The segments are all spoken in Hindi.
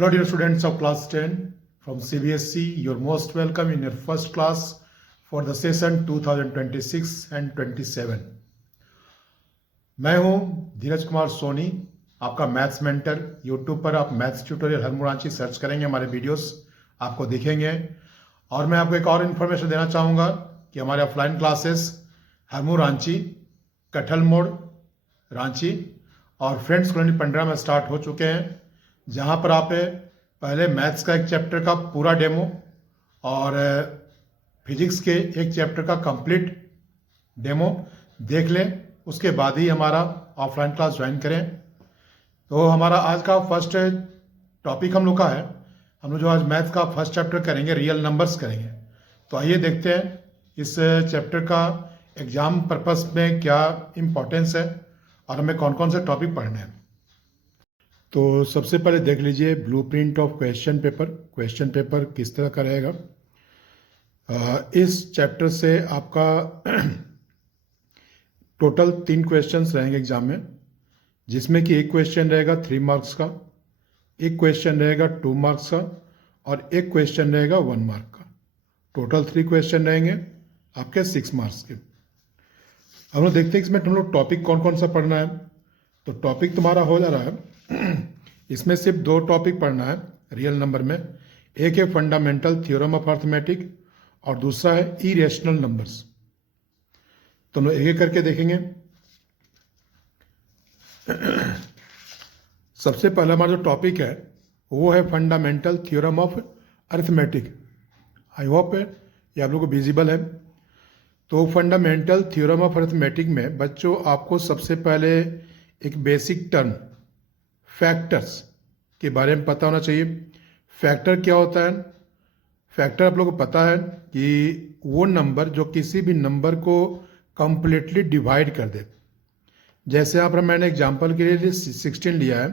Hello dear students of class 10 from CBSE. You're most welcome in your first class for the session 2026 and 27. मैं हूं धीरज कुमार सोनी, आपका मैथ्स मेंटर। यूट्यूब पर आप maths tutorial Harmu Ranchi search करेंगे, हमारे वीडियोस आपको दिखेंगे। और मैं आपको एक और इन्फॉर्मेशन देना चाहूँगा कि हमारे ऑफलाइन क्लासेस हरमू रांची, कटहल मोड़ रांची और फ्रेंड्स कॉलोनी पंडरा में स्टार्ट हो चुके हैं, जहाँ पर आप पहले मैथ्स का एक चैप्टर का पूरा डेमो और फिजिक्स के एक चैप्टर का कंप्लीट डेमो देख लें, उसके बाद ही हमारा ऑफलाइन क्लास ज्वाइन करें। तो हमारा आज का फर्स्ट टॉपिक हम लोग का है, हम लोग जो आज मैथ्स का फर्स्ट चैप्टर करेंगे, रियल नंबर्स करेंगे। तो आइए देखते हैं इस चैप्टर का एग्जाम पर्पस में क्या इम्पोर्टेंस है और हमें कौन कौन से टॉपिक पढ़ने हैं। तो सबसे पहले देख लीजिए blueprint of question paper. Question paper किस तरह का रहेगा। इस चैप्टर से आपका टोटल 3 क्वेश्चंस रहेंगे एग्जाम में, जिसमें कि एक क्वेश्चन रहेगा 3 मार्क्स का, एक क्वेश्चन रहेगा 2 मार्क्स का और एक क्वेश्चन रहेगा 1 मार्क का। टोटल 3 क्वेश्चन रहेंगे आपके 6 मार्क्स के। हम लोग देखते हैं इसमें हम लोग टॉपिक कौन कौन सा पढ़ना है। तो टॉपिक तुम्हारा हो जा रहा है, इसमें सिर्फ 2 टॉपिक पढ़ना है रियल नंबर में। एक है फंडामेंटल थ्योरम ऑफ अर्थमेटिक और दूसरा है इरेशनल नंबर्स। तो हम लोग एक एक करके देखेंगे। सबसे पहला हमारा जो टॉपिक है वो है fundamental theorem of arithmetic. I hope ये आप लोगों को विजिबल है। तो फंडामेंटल थ्योरम ऑफ अर्थमेटिक में बच्चों आपको सबसे पहले एक बेसिक टर्म फैक्टर्स के बारे में पता होना चाहिए। फैक्टर क्या होता है? फैक्टर आप लोगों को पता है कि वो नंबर जो किसी भी नंबर को कंप्लीटली डिवाइड कर दे। जैसे यहाँ पर मैंने एग्जांपल के लिए 16 लिया है,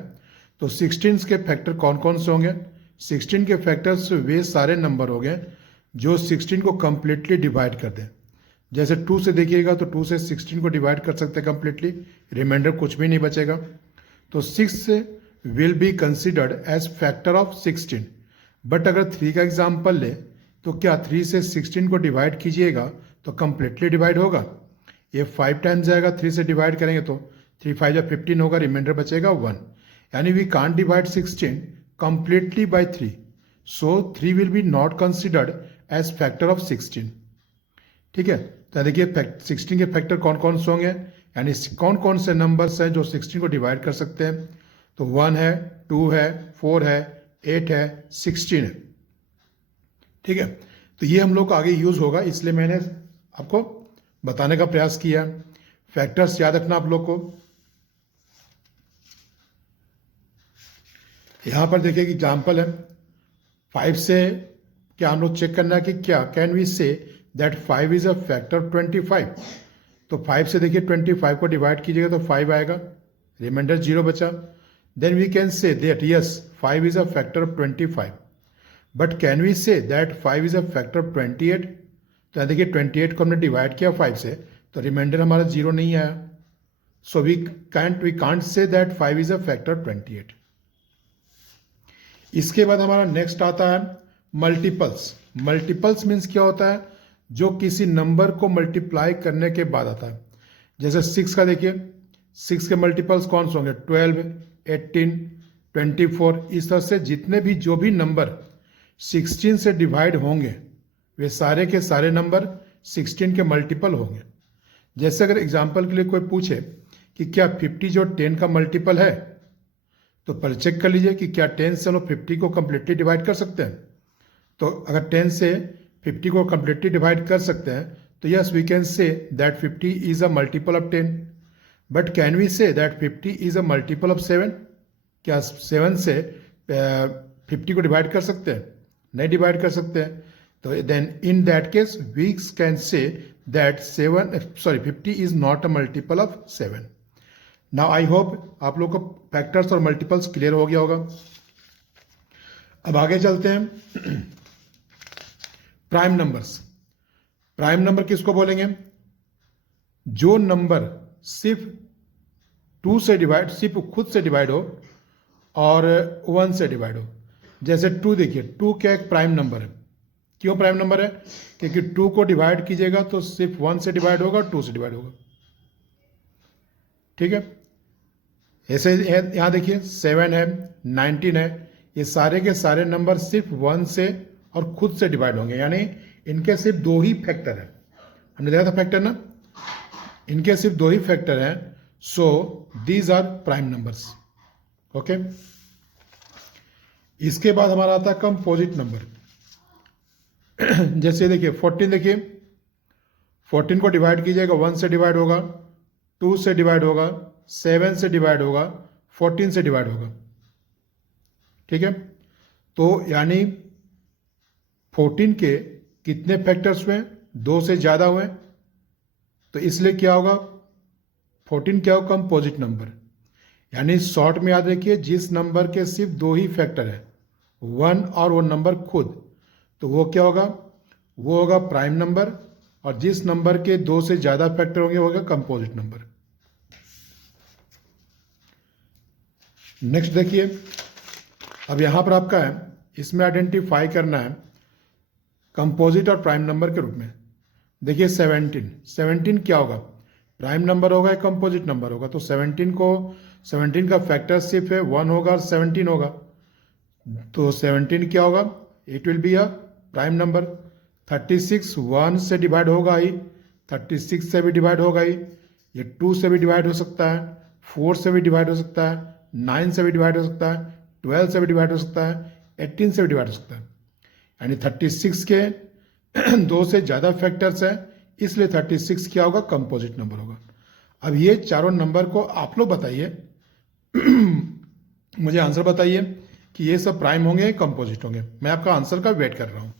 तो 16 के फैक्टर कौन कौन से होंगे? 16 के फैक्टर्स वे सारे नंबर हो गए जो 16 को कंप्लीटली डिवाइड कर दें। जैसे 2 से देखिएगा तो 2 से 16 को डिवाइड कर सकते हैं कंप्लीटली, रिमाइंडर कुछ भी नहीं बचेगा। तो 6 will be considered as factor of 16। But अगर 3 का एग्जाम्पल ले तो क्या 3 से 16 को डिवाइड कीजिएगा तो कंप्लीटली डिवाइड होगा? ये 5 टाइम्स जाएगा, 3 से डिवाइड करेंगे तो 3 5 या 15 होगा, रिमाइंडर बचेगा 1। यानी we can't divide 16 completely by 3, so 3 will be not considered as factor of 16। ठीक है, तो देखिए 16 के फैक्टर कौन कौन से होंगे, यानी कौन कौन से नंबर्स हैं जो 16 को डिवाइड कर सकते हैं। तो 1 है, 2 है, 4 है, 8 है, 16 है। ठीक है, तो ये हम लोग को आगे यूज होगा, इसलिए मैंने आपको बताने का प्रयास किया। फैक्टर्स याद रखना आप लोग को। यहां पर देखिए एग्जाम्पल है 5 से क्या हम लोग चेक करना है कि क्या can we say that 5 is a factor of 25। तो 5 से देखिए 25 को डिवाइड कीजिएगा तो 5 आएगा, रिमाइंडर 0 बचा। Then we can say that yes 5 is a factor of 25। But can we say that 5 is a factor of 28। तो देखिए 28 को हमने डिवाइड किया 5 से तो रिमाइंडर हमारा 0 नहीं आया। So we can't say that 5 is a factor of 28। इसके बाद हमारा नेक्स्ट आता है मल्टीपल्स। मल्टीपल्स मीन्स क्या होता है? जो किसी नंबर को मल्टीप्लाई करने के बाद आता है। जैसे 6 का देखिए, 6 के मल्टीपल्स कौन से होंगे? 12, 18, 24। इस तरह से जितने भी जो भी नंबर 16 से डिवाइड होंगे वे सारे के सारे नंबर 16 के मल्टीपल होंगे। जैसे अगर एग्जाम्पल के लिए कोई पूछे कि क्या 50 जो 10 का मल्टीपल है, तो पहले चेक कर लीजिए कि क्या 10 से हम लोग 50 को कंप्लीटली डिवाइड कर सकते हैं। तो अगर 10 से 50 को कंप्लीटली डिवाइड कर सकते हैं तो yes we can say that 50 is a multiple of 10। But can we say that 50 is a multiple of 7? क्या 7 से 50 को डिवाइड कर सकते हैं? नहीं डिवाइड कर सकते हैं। तो then in that case we can say that 50 is not a multiple of 7। Now I hope आप लोग को फैक्टर्स और मल्टीपल्स क्लियर हो गया होगा। अब आगे चलते हैं प्राइम नंबर्स। प्राइम नंबर किसको बोलेंगे? जो नंबर सिर्फ 2 से डिवाइड, सिर्फ खुद से डिवाइड हो और 1 से डिवाइड हो। जैसे 2 देखिए, 2 क्या एक प्राइम नंबर है। क्यों प्राइम नंबर है? क्योंकि 2 को डिवाइड कीजिएगा तो सिर्फ 1 से डिवाइड होगा, 2 से डिवाइड होगा। ठीक है, ऐसे यहाँ देखिए 7 है, 19 है, ये सारे के सारे नंबर सिर्फ 1 से और खुद से डिवाइड होंगे, यानी इनके सिर्फ 2 ही फैक्टर हैं। हमने देखा था फैक्टर ना, इनके सिर्फ 2 ही फैक्टर हैं। So these are prime numbers. Okay, इसके बाद हमारा आता है कंपोजिट नंबर। जैसे देखिए 14, देखिए 14 को डिवाइड कीजिएगा, 1 से डिवाइड होगा, 2 से डिवाइड होगा, 7 से डिवाइड होगा, 14 से डिवाइड होगा। ठीक है, तो यानी 14 के कितने फैक्टर्स हुए? 2 से ज़्यादा हुए, तो इसलिए क्या होगा? 14 क्या होगा? Composite number. यानी शॉर्ट में याद रखिए, जिस नंबर के सिर्फ 2 ही फैक्टर है, 1 और वो नंबर खुद, तो वो क्या होगा? वो होगा प्राइम नंबर। और जिस नंबर के 2 से ज़्यादा फैक्टर होंगे वो होगा कंपोजिट नंबर। नेक्स्ट देखिए, अब यहाँ पर आपका है, इसमें आइडेंटिफाई करना है कंपोजिट और प्राइम नंबर के रूप में। देखिए 17 क्या होगा? प्राइम नंबर होगा या कंपोजिट नंबर होगा? तो 17 का फैक्टर सिर्फ है 1 होगा और 17 होगा, तो 17 क्या होगा? It will be a prime number. 36 1 से डिवाइड होगा ही, 36 से भी डिवाइड होगा ही, ये 2 से भी डिवाइड हो सकता है, 4 से भी डिवाइड हो सकता है, 9 से भी डिवाइड हो सकता है, 12 से भी डिवाइड हो सकता है, 18 से भी डिवाइड हो सकता है। यानी 36 के 2 से ज़्यादा फैक्टर्स हैं, इसलिए 36 क्या होगा? कंपोजिट नंबर होगा। अब ये चारों नंबर को आप लोग बताइए, मुझे आंसर बताइए कि ये सब प्राइम होंगे या कंपोजिट होंगे। मैं आपका आंसर का वेट कर रहा हूं।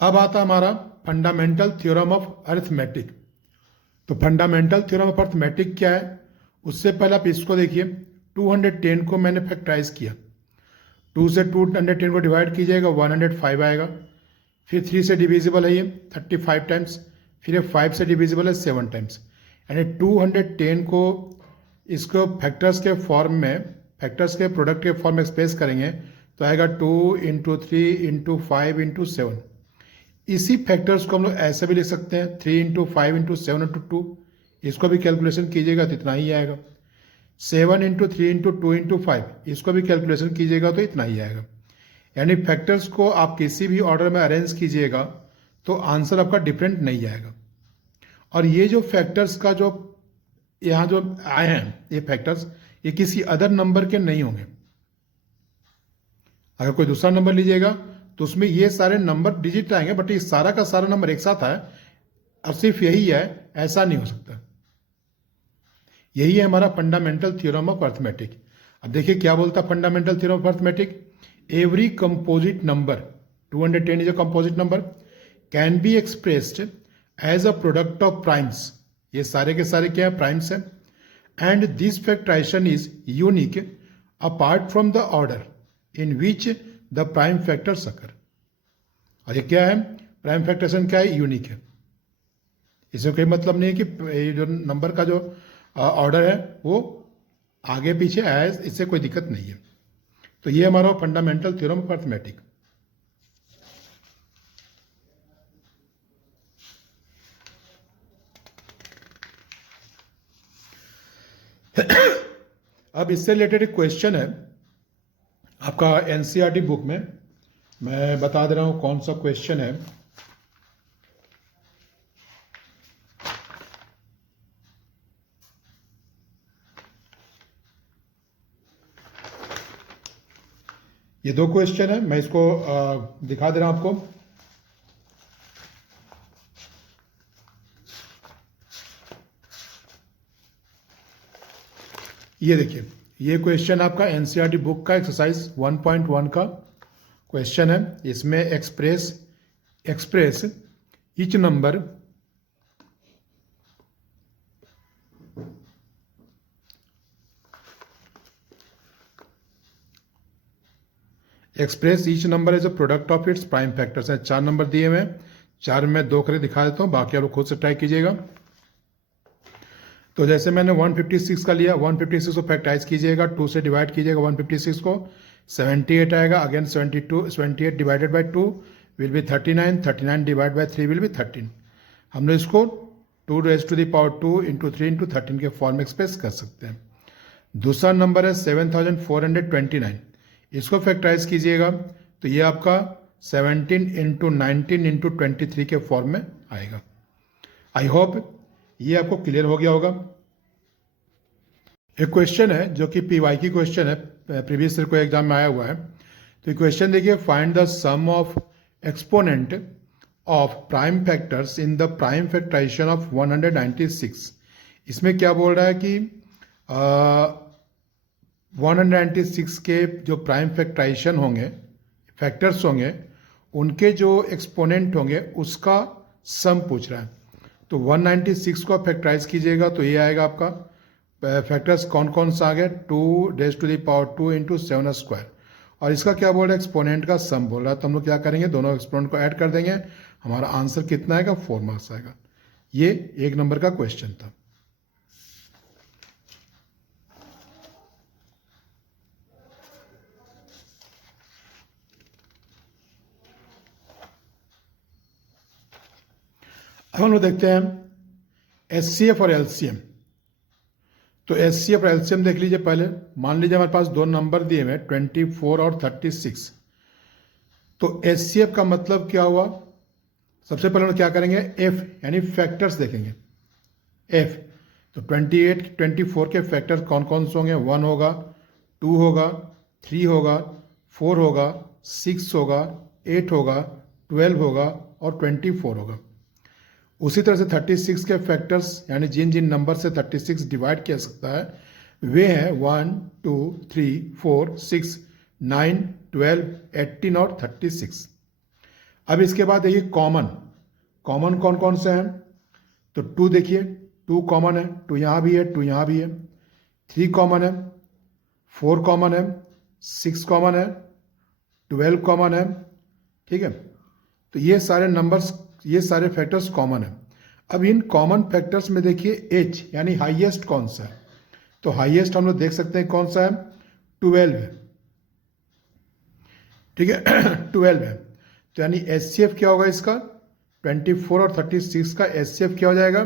अब आता हमारा फंडामेंटल थ्योरम ऑफ अरिथमेटिक। तो फंडामेंटल थ्योरम ऑफ अरिथमेटिक क्या है? उससे पहले आप इसको देखिए, 210 को मैंने फैक्टराइज किया, 2 से 210 को डिवाइड कीजिएगा, 105 आएगा। फिर 3 से डिविजिबल है ये 35 टाइम्स, फिर ये 5 से डिविजिबल है 7 टाइम्स। यानी 210 को इसको फैक्टर्स के फॉर्म में, फैक्टर्स के प्रोडक्ट के फॉर्म में एक्सप्रेस करेंगे तो आएगा 2 इंटू 3 इंटू 5 इंटू 7। इसी फैक्टर्स को हम लोग ऐसे भी लिख सकते हैं, 3 इंटू 5 इंटू 7 इंटू 2। इसको भी कैलकुलेशन कीजिएगा तो इतना ही आएगा। 7 इंटू 3 इंटू 2 इंटू 5, इसको भी कैलकुलेशन कीजिएगा तो इतना ही आएगा। यानी फैक्टर्स को आप किसी भी ऑर्डर में अरेंज कीजिएगा तो आंसर आपका डिफरेंट नहीं आएगा। और ये जो फैक्टर्स का जो यहाँ जो आए हैं, ये फैक्टर्स, ये किसी अदर नंबर के नहीं होंगे। अगर कोई दूसरा नंबर लीजिएगा तो उसमें ये सारे नंबर डिजिट आएंगे, बट ये सारा का सारा नंबर एक साथ आए और सिर्फ यही है, ऐसा नहीं हो सकता। यही है हमारा फंडामेंटल थ्योरम ऑफ अरिथमेटिक। अब देखिए क्या बोलता है fundamental theorem of arithmetic. Every composite number, 210 is a composite number, can be expressed as a product of primes. ये सारे के सारे क्या है? प्राइम्स है। And this factorization is unique apart from the order in which the prime factors occur. और ये क्या है? प्राइम फैक्टराइजेशन क्या है? यूनिक है। इसमें कोई मतलब नहीं है कि जो नंबर का जो ऑर्डर है वो आगे पीछे आया, इससे कोई दिक्कत नहीं है। तो ये हमारा फंडामेंटल थ्योरम ऑफ अरिथमेटिक। अब इससे रिलेटेड एक क्वेश्चन है आपका एनसीईआरटी बुक में, मैं बता दे रहा हूं कौन सा क्वेश्चन है। ये 2 क्वेश्चन है, मैं इसको दिखा दे रहा हूं आपको। ये देखिए, ये क्वेश्चन आपका एनसीईआरटी बुक का एक्सरसाइज 1.1 का क्वेश्चन है। इसमें express each number as a product of its prime factors है। 4 नंबर दिए हुए हैं, 4 में 2 करके दिखा देता हूं, बाकी आप लोग खुद से ट्राई कीजिएगा। तो जैसे मैंने 156 का लिया, 156 को फैक्टराइज कीजिएगा, 2 से डिवाइड कीजिएगा 156 को, 78 आएगा, again 78 divided by 2 will be 39, 39 divide by 3 will be 13। हमने इसको 2 raise to the power 2 into 3 into 13 के फॉर्म में एक्सप्रेस कर सकते हैं। दूसरा नंबर है 7429, इसको फैक्टराइज कीजिएगा तो ये आपका 17 इंटू 19 इंटू 23 के फॉर्म में आएगा। आई होप ये आपको क्लियर हो गया होगा। एक क्वेश्चन है जो कि पीवाई की क्वेश्चन है, प्रीवियस ईयर को एग्जाम में आया हुआ है। तो क्वेश्चन देखिए, find the sum of exponent of prime factors in the prime factorization of 196। इसमें क्या बोल रहा है कि 196 के जो प्राइम फैक्टराइजेशन होंगे, फैक्टर्स होंगे, उनके जो एक्सपोनेंट होंगे उसका सम पूछ रहा है। तो 196 को फैक्टराइज कीजिएगा तो ये आएगा आपका, फैक्टर्स कौन कौन सा आ गया, 2 raise to the power 2 into 7 square, और इसका क्या बोल रहा है, एक्सपोनेंट का सम बोल रहा है। तो हम लोग क्या करेंगे, दोनों एक्सपोनेंट को ऐड कर देंगे, हमारा आंसर कितना आएगा, 4 मार्क्स आएगा। ये 1 नंबर का क्वेश्चन था। अब हम लोग देखते हैं एचसीएफ और एलसीएम। तो एचसीएफ और एलसीएम देख लीजिए पहले। मान लीजिए हमारे पास 2 नंबर दिए हुए 24 और 36। तो एचसीएफ का मतलब क्या हुआ, सबसे पहले हम क्या करेंगे, एफ यानी फैक्टर्स देखेंगे। एफ तो 28 24 के फैक्टर्स कौन कौन से होंगे, 1 होगा, 2 होगा, 3 होगा, 4 होगा, 6 होगा, 8 होगा, 12 होगा और 24 होगा। उसी तरह से 36 के फैक्टर्स यानी जिन जिन नंबर से 36 डिवाइड किया सकता है वे हैं 1 2 3 4 6 9 12 18 और 36। अब इसके बाद देखिए कॉमन कौन कौन से हैं। तो 2 देखिए, 2 कॉमन है, 2 यहाँ भी है, 2 यहाँ भी है। 3 कॉमन है, 4 कॉमन है, 6 कॉमन है, 12 कॉमन है। ठीक है, तो ये सारे नंबर्स, ये सारे फैक्टर्स कॉमन है। अब इन कॉमन फैक्टर्स में देखिए एच यानी हाईएस्ट कौन सा है। तो हाईएस्ट हम लोग देख सकते हैं कौन सा है, 12 है। ठीक है 12 है। तो यानी एचसीएफ क्या होगा इसका, 24 और 36 का एचसीएफ क्या हो जाएगा,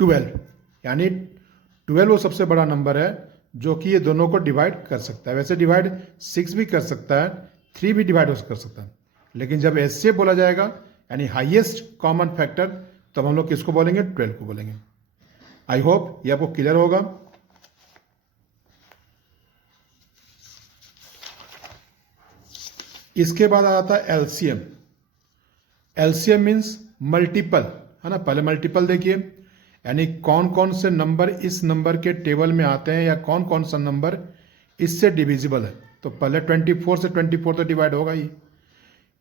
12। यानी 12 वो सबसे बड़ा नंबर है जो कि ये दोनों को डिवाइड कर सकता है। वैसे डिवाइड 6 भी कर सकता है, 3 भी डिवाइड कर सकता है, लेकिन जब एचसीएफ बोला जाएगा यानी हाईएस्ट कॉमन फैक्टर, तब हम लोग किसको बोलेंगे, 12 को बोलेंगे। आई होप ये आपको क्लियर होगा। इसके बाद आ जाता है एलसीएम। एलसीएम मीन्स मल्टीपल, है ना। पहले मल्टीपल देखिए, यानी कौन कौन से नंबर इस नंबर के टेबल में आते हैं या कौन कौन सा नंबर इससे डिविजिबल है। तो पहले 24 से 24 तो डिवाइड होगा ही।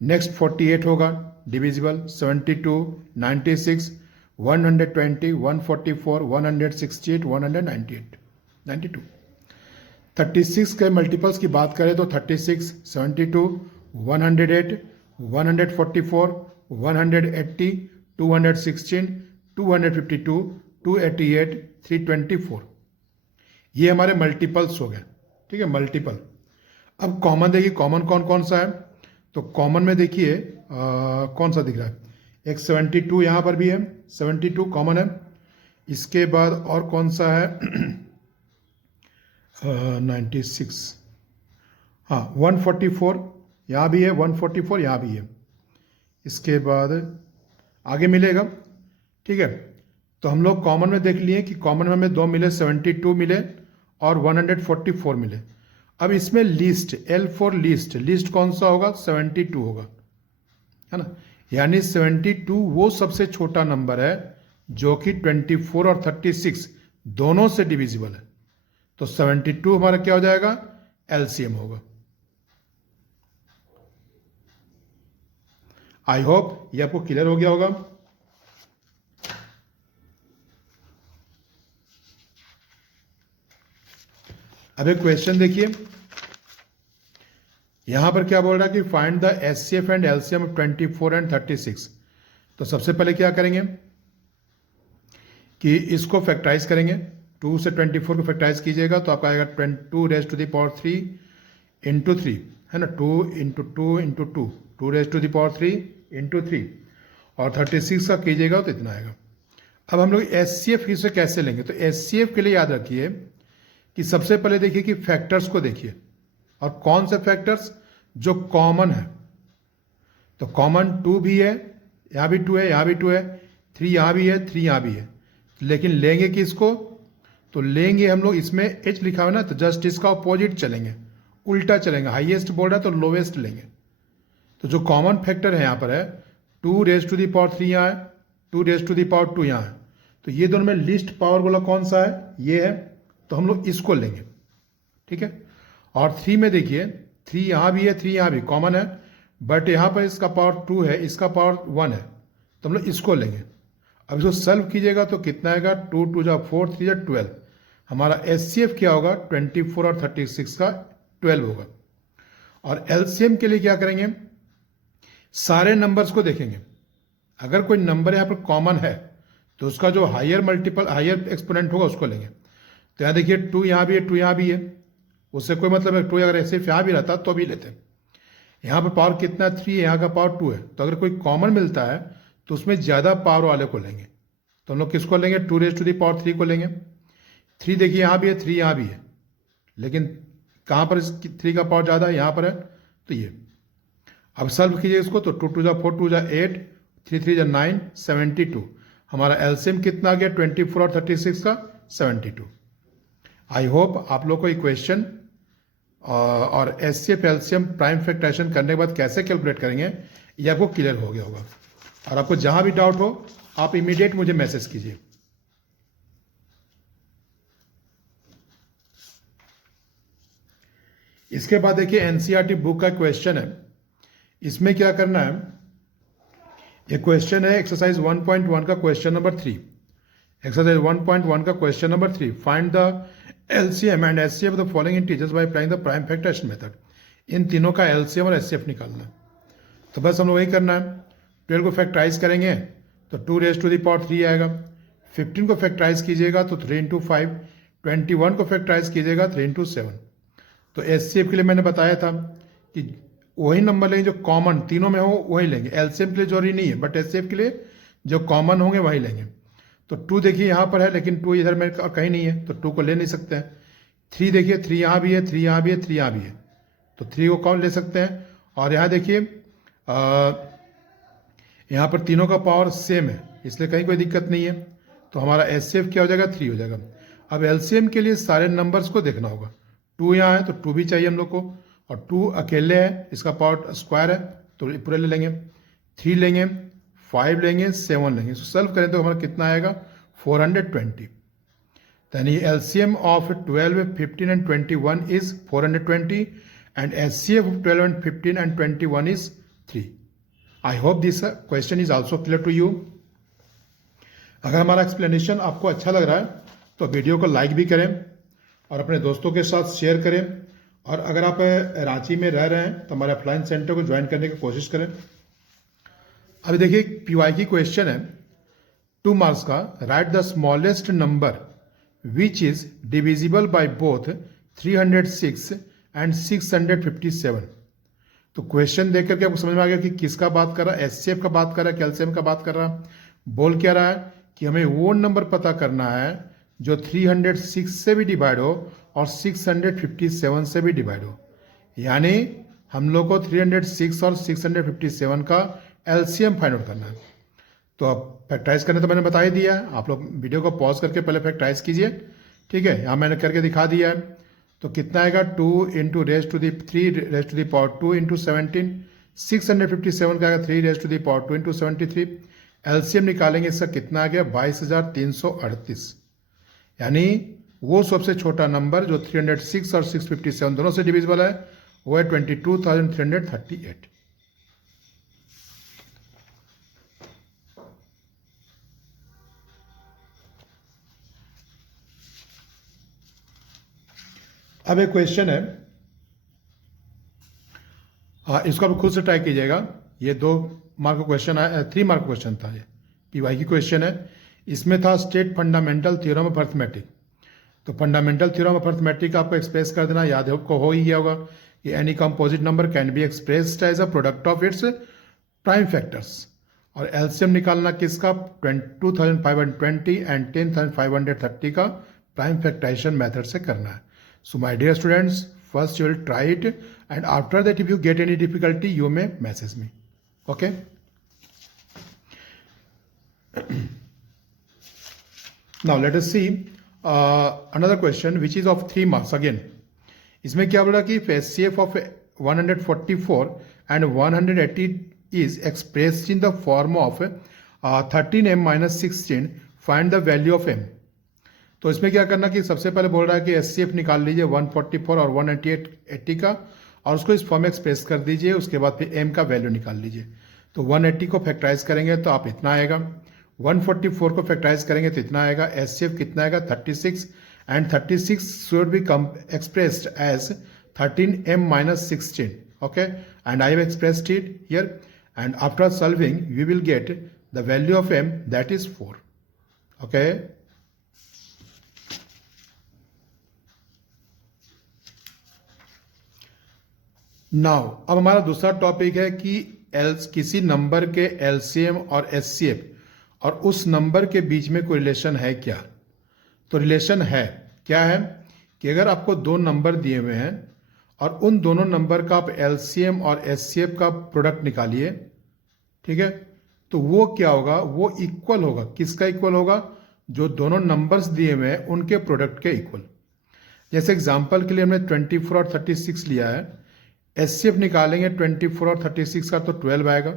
नेक्स्ट 48 होगा डिविजिबल, 72, 96, 120, 144, 168, 198, 92। 36 के मल्टीपल्स की बात करें तो 36, 72, 108, 144, 180, 216, 252, 288, 324। ये हमारे मल्टीपल्स हो गए। ठीक है, मल्टीपल। अब कॉमन देखिए, कॉमन कौन कौन सा है। तो कॉमन में देखिए कौन सा दिख रहा है, एक 72 यहाँ पर भी है, 72 कॉमन है। इसके बाद और कौन सा है 96, हाँ 144 यहाँ भी है, 144 यहाँ भी है। इसके बाद आगे मिलेगा। ठीक है, तो हम लोग कॉमन में देख लिए कि कॉमन में हमें 2 मिले, 72 मिले और 144 मिले। अब इसमें least, L for least, least कौन सा होगा, 72 होगा, है ना। यानी 72 वो सबसे छोटा नंबर है जो कि 24 और 36 दोनों से डिविजिबल है। तो 72 हमारा क्या हो जाएगा, एलसीएम होगा। आई होप ये आपको क्लियर हो गया होगा। अब एक क्वेश्चन देखिए, यहां पर क्या बोल रहा है कि find the HCF and LCM of 24 and 36। तो सबसे पहले क्या करेंगे कि इसको फैक्टराइज करेंगे। 2 से 24 को फैक्टराइज कीजिएगा तो आपका आएगा 2 raise to the power 3 into 3, है ना, 2 into 2 into 2, 2 raise to the power 3 into 3, और 36 का कीजिएगा तो इतना आएगा। अब हम लोग HCF इसे कैसे लेंगे, तो HCF के लिए याद रखिए कि सबसे पहले देखिए कि फैक्टर्स को देखिए, और कौन से फैक्टर्स जो कॉमन है। तो कॉमन 2 भी है, यहाँ भी 2 है, यहाँ भी 2 है, 3 यहाँ भी है, 3 यहाँ भी है, लेकिन लेंगे किसको, तो लेंगे हम लोग, इसमें H लिखा हुआ ना, तो जस्ट इसका अपोजिट चलेंगे, उल्टा चलेंगे। हाईएस्ट बोल रहा है तो लोवेस्ट लेंगे। तो जो कॉमन फैक्टर है यहाँ पर है 2 रेज टू द पावर 3 यहाँ है, 2 रेज टू द पावर 2 यहाँ है, तो ये दोनों में लीस्ट पावर वाला कौन सा है, ये है, तो हम लोग इसको लेंगे, ठीक है। और 3 में देखिए 3 यहाँ भी है, 3 यहाँ भी कॉमन है, बट यहाँ पर इसका पावर 2 है, इसका पावर 1 है, तो हम लोग इसको लेंगे। अब इसको सॉल्व कीजिएगा तो कितना आएगा, 2 2 जा 4, 3 जा 12। हमारा HCF क्या होगा, 24 और 36 का 12 होगा। और LCM के लिए क्या करेंगे, सारे नंबर्स को देखेंगे। अगर कोई नंबर यहाँ पर कॉमन है तो उसका जो हायर मल्टीपल, हायर एक्सपोनेंट होगा उसको लेंगे। तो यहाँ देखिए 2 यहाँ भी है, 2 यहाँ भी है, उससे कोई मतलब है 2 अगर सिर्फ यहाँ भी रहता तो भी लेते। यहाँ पर पावर कितना 3 है, यहाँ का पावर 2 है, तो अगर कोई कॉमन मिलता है तो उसमें ज़्यादा पावर वाले को लेंगे। तो हम लोग किसको लेंगे, 2 रेज टू दी पावर 3 को लेंगे। 3 देखिए यहाँ भी है, 3 यहाँ भी है, लेकिन कहाँ पर इस 3 का पावर ज़्यादा है, यहाँ पर है, तो ये। अब सॉल्व कीजिए इसको तो 2 2 जा 4, 2 जा 8, 3 3 जा 9, 72। हमारा LCM कितना आ गया, 24 और 36 का 72। आई होप आप लोग को ये क्वेश्चन और HCF LCM प्राइम फैक्टराइजेशन करने के बाद कैसे कैलकुलेट करेंगे ये आपको क्लियर हो गया होगा। और आपको जहां भी डाउट हो आप इमीडिएट मुझे मैसेज कीजिए। इसके बाद देखिए NCERT बुक का क्वेश्चन है, इसमें क्या करना है, ये क्वेश्चन है एक्सरसाइज 1.1 का क्वेश्चन नंबर 3। एक्सरसाइज 1.1 का question number 3, find the LCM and HCF of the following integers by applying the prime factorization method. इन तीनों का LCM और HCF निकालना है। तो बस हम लोग वही करना है, 12 को फैक्टराइज करेंगे तो 2 रेज टू द पावर 3 आएगा, 15 को फैक्टराइज कीजिएगा तो 3 इंटू 5, 21 को फैक्टराइज कीजिएगा 3 इंटू 7। तो HCF के लिए मैंने बताया था कि वही नंबर लेंगे जो कॉमन तीनों में हो वही लेंगे। LCM के लिए जरूरी नहीं है, बट HCF के लिए जो कॉमन होंगे वही लेंगे। तो 2 देखिए यहाँ पर है, लेकिन 2 इधर में कहीं नहीं है तो 2 को ले नहीं सकते हैं। 3 देखिए 3 यहाँ भी है, 3 यहाँ भी है, 3 यहाँ भी है, तो 3 को कौन ले सकते हैं। और यहाँ देखिए यहाँ पर तीनों का पावर सेम है, इसलिए कहीं कोई दिक्कत नहीं है। तो हमारा HCF क्या हो जाएगा, 3 हो जाएगा। अब LCM के लिए सारे नंबर्स को देखना होगा। 2 यहाँ है तो 2 भी चाहिए हम लोग को, और 2 अकेले है, इसका पावर स्क्वायर है तो पूरे ले लेंगे। 3 लेंगे, 5 लेंगे, 7 लेंगे। सॉल्व करें तो हमारा कितना आएगा, 420। यानी LCM of 12, 15 and 21 is 420 and HCF of 12 and 15 and 21 is 3. I hope this question is also clear to you. अगर हमारा एक्सप्लेनेशन आपको अच्छा लग रहा है तो वीडियो को लाइक भी करें और अपने दोस्तों के साथ शेयर करें। और अगर आप रांची में रह रहे हैं तो हमारे ऑफलाइन सेंटर को ज्वाइन करने की कोशिश करें। अभी देखिए PY की क्वेश्चन है 2 मार्क्स का, right the smallest number which is divisible by both 306 and 657। तो क्वेश्चन देख करके आपको समझ में आ गया कि किसका बात कर रहा है, HCF का बात कर रहा है, कैल्शियम का बात कर रहा है। बोल क्या रहा है कि हमें वो नंबर पता करना है जो 306 से भी डिवाइड हो और 657 से भी डिवाइड हो। यानी हम लोग को 306 और 657 का LCM फाइंड आउट करना है। तो अब फैक्टराइज करने तो मैंने बता ही दिया है, आप लोग वीडियो को पॉज करके पहले फैक्टराइज कीजिए, ठीक है। यहाँ मैंने करके दिखा दिया है। तो कितना आएगा, 2 into raise to the 3 raise to the power 2 into 17, 657 का आएगा 3 raise to the power 2 into 73। LCM निकालेंगे, इसका कितना आ गया, 22,338। यानी वो सबसे छोटा नंबर जो 306 और 657 दोनों से डिविजिबल है वो है 22,338। अब एक क्वेश्चन है, हाँ इसको आप खुद से ट्राई कीजिएगा। ये 2 मार्क का क्वेश्चन आया, 3 मार्क का क्वेश्चन था, ये पीवाई की क्वेश्चन है। इसमें था state fundamental theorem of arithmetic. तो फंडामेंटल थ्योरम ऑफ अर्थमेटिक आपको एक्सप्रेस कर देना, याद आपको हो ही गया होगा कि any composite number can be expressed as a product of its prime factors. और एलसीएम निकालना किसका, 2520 एंड 10530 का प्राइम फैक्टराइजेशन मेथड से करना है। So my dear students, first you will try it and after that if you get any difficulty you may message me, okay. Now let us see another question which is of 3 marks again. इसमें क्या बोला कि HCF of 144 and 180 is expressed in the form of 13m minus 16, find the value of m. तो इसमें क्या करना कि सबसे पहले बोल रहा है कि HCF निकाल लीजिए 144 और 180 का और उसको इस फॉर्म में एक्सप्रेस कर दीजिए, उसके बाद फिर m का वैल्यू निकाल लीजिए। तो 180 को फैक्टराइज करेंगे तो आप इतना आएगा, 144 को फैक्टराइज करेंगे तो इतना आएगा, HCF कितना आएगा 36 and 36 should be expressed as 13m minus 16, okay, and I have expressed it here, and after solving we will get the value of m, that is 4, okay. Now अब हमारा दूसरा टॉपिक है कि किसी नंबर के LCM और HCF और उस नंबर के बीच में कोई रिलेशन है क्या। तो रिलेशन है, क्या है कि अगर आपको 2 नंबर दिए हुए हैं और उन दोनों नंबर का आप LCM और HCF का प्रोडक्ट निकालिए, ठीक है, तो वो क्या होगा, वो इक्वल होगा। किसका इक्वल होगा, जो दोनों नंबर्स दिए हुए हैं उनके प्रोडक्ट के इक्वल। जैसे एग्जांपल के लिए हमने 24 और 36 लिया है, HCF निकालेंगे 24 और 36 का तो 12 आएगा,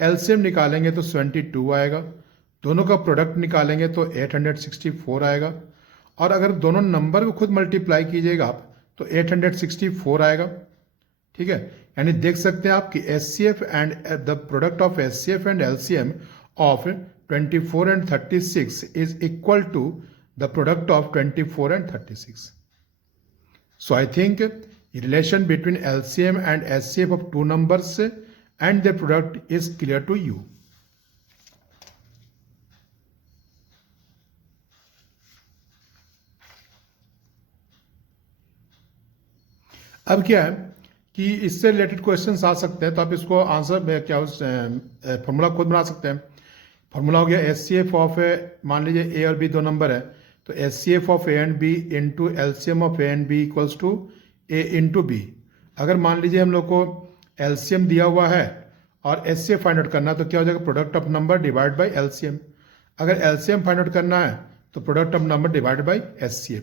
LCM निकालेंगे तो 72 आएगा, दोनों का प्रोडक्ट निकालेंगे तो 864 आएगा, और अगर दोनों नंबर को खुद मल्टीप्लाई कीजिएगा आप तो 864 आएगा, ठीक है। यानी देख सकते हैं आप कि HCF and the product of HCF and LCM of 24 and 36 is equal to the product of 24 and 36. So I think relation between LCM and HCF of 2 numbers and their product is clear to you. अब क्या है कि इससे रिलेटेड क्वेश्चंस आ सकते हैं, तो आप इसको आंसर में क्या फॉर्मूला खुद बना सकते हैं। फॉर्मूला हो गया HCF ऑफ, मान लीजिए A और B 2 नंबर है, तो HCF of A and B into LCM of A and B equals to A into B। अगर मान लीजिए हम लोग को LCM दिया हुआ है और HCF फाइंड आउट करना है तो क्या हो जाएगा, product of number divide by LCM। अगर LCM फाइंड आउट करना है तो product of number divide by HCF।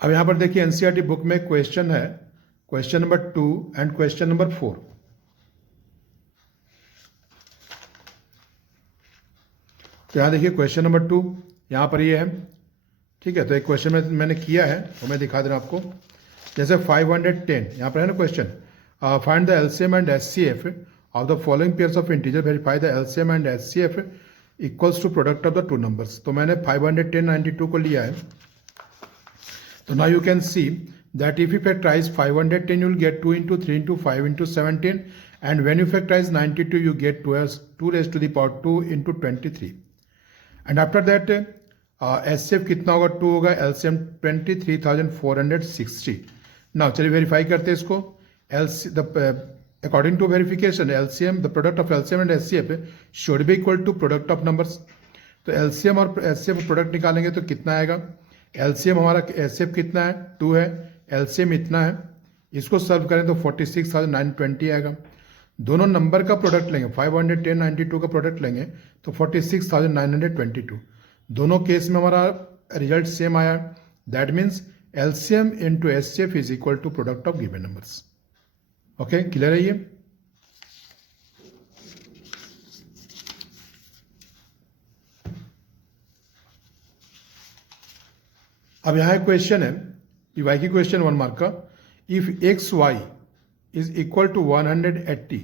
अब यहां पर देखिए एनसीईआरटी बुक में क्वेश्चन है, question number 2 and question number 4। तो यहां देखिए क्वेश्चन नंबर 2 यहां पर ये है, ठीक है। तो एक क्वेश्चन में मैंने किया है वो मैं दिखा दे रहा हूं आपको। जैसे 510 यहां पर है ना question, find the LCM and HCF of the following pairs of integer, verify the LCM and HCF equals to product of the 2 numbers. तो मैंने 510 92 को लिया है। So now you can see that if you factorize 510 you will get 2 into 3 into 5 into 17, and when you factorize 92 you get 2 raised to the power 2 into 23, and after that HCF कितना होगा, 2 होगा, LCM 23,460। now चलिए वेरीफाई करते हैं इसको। according to verification LCM, the product of LCM and HCF should be equal to product of numbers। तो LCM और HCF प्रोडक्ट निकालेंगे तो कितना आएगा, LCM हमारा HCF कितना है 2 है, LCM इतना है, इसको सॉल्व करें तो 46,920 आएगा। दोनों नंबर का प्रोडक्ट लेंगे, 510 92 का प्रोडक्ट लेंगे तो 46,922। दोनों केस में हमारा रिजल्ट सेम आया, that means LCM into HCF is equal to product of given numbers. Okay, clear है ये। अब यहाँ एक क्वेश्चन है पीवाई की क्वेश्चन 1 मार्क का, if XY is equal to 180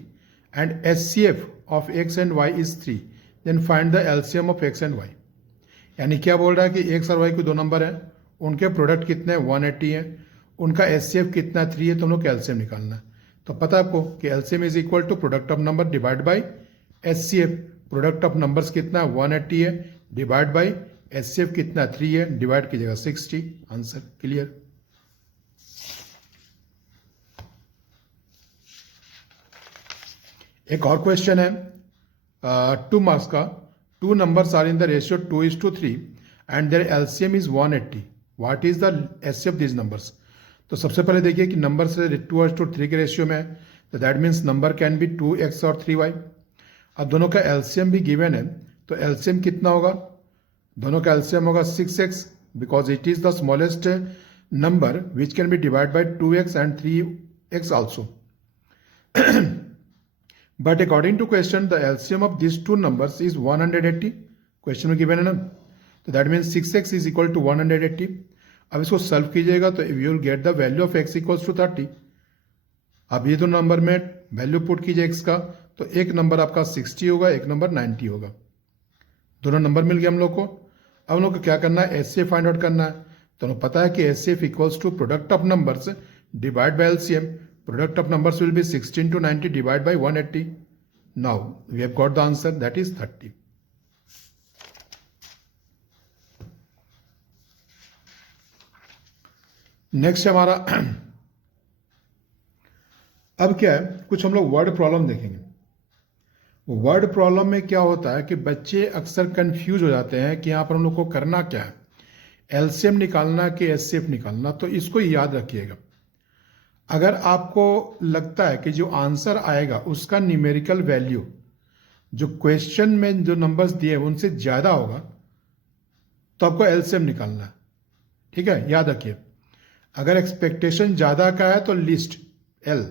and HCF of X and Y is 3, then find the LCM of X and Y। यानी क्या बोल रहा है कि X और Y के 2 नंबर हैं, उनके प्रोडक्ट कितने हैं 180 हैं, उनका HCF कितना 3 है, तो हम लोग LCM निकालना है। तो पता है आपको कि LCM is equal to product of number divide by HCF. Product of numbers कितना है 180 है, डिवाइड बाई एचसीएफ कितना 3 है, डिवाइड कीजिएगा 60। Answer clear. एक और क्वेश्चन है 2 मार्क्स का। 2 numbers are in the ratio 2:3 and their LCM is 180. What is the HCF of these numbers? तो सबसे पहले देखिए कि नंबर से 2:3 के रेशियो में है, तो that means number can B 2x और 3y। अब दोनों का एलसीएम भी गिवन है, तो एलसीएम कितना होगा? दोनों का एलसीएम होगा 6x because it is the smallest number which can be divide by 2x and 3x also. But according to question, the LCM of these two numbers is 180. Question में given है ना, तो that means 6x is equal to 180. अब इसको सॉल्व कीजिएगा तो you will get the value of x equals to 30. अब ये दो नंबर में वैल्यू पुट कीजिए x का, तो एक नंबर आपका 60 होगा, एक नंबर 90 होगा। दोनों नंबर मिल गए हम लोग को। अब हम लोग को क्या करना है? एचसीएफ फाइंड आउट करना है। तो हमें पता है कि HCF equals to product of numbers divide by LCM. Product of numbers will be 16 to 90 divided by 180. Now we have got the answer, that is 30. Next हमारा अब क्या है, कुछ हम लोग वर्ड प्रॉब्लम देखेंगे। वर्ड प्रॉब्लम में क्या होता है कि बच्चे अक्सर कंफ्यूज हो जाते हैं कि यहां पर हम लोग को करना क्या है, एलसीएम निकालना कि एचसीएफ निकालना। तो इसको याद रखिएगा। अगर आपको लगता है कि जो आंसर आएगा उसका न्यूमेरिकल वैल्यू जो क्वेश्चन में जो नंबर्स दिए उनसे ज़्यादा होगा, तो आपको एलसीएम निकालना है। ठीक है, याद रखिए। अगर एक्सपेक्टेशन ज़्यादा का है तो लिस्ट एल,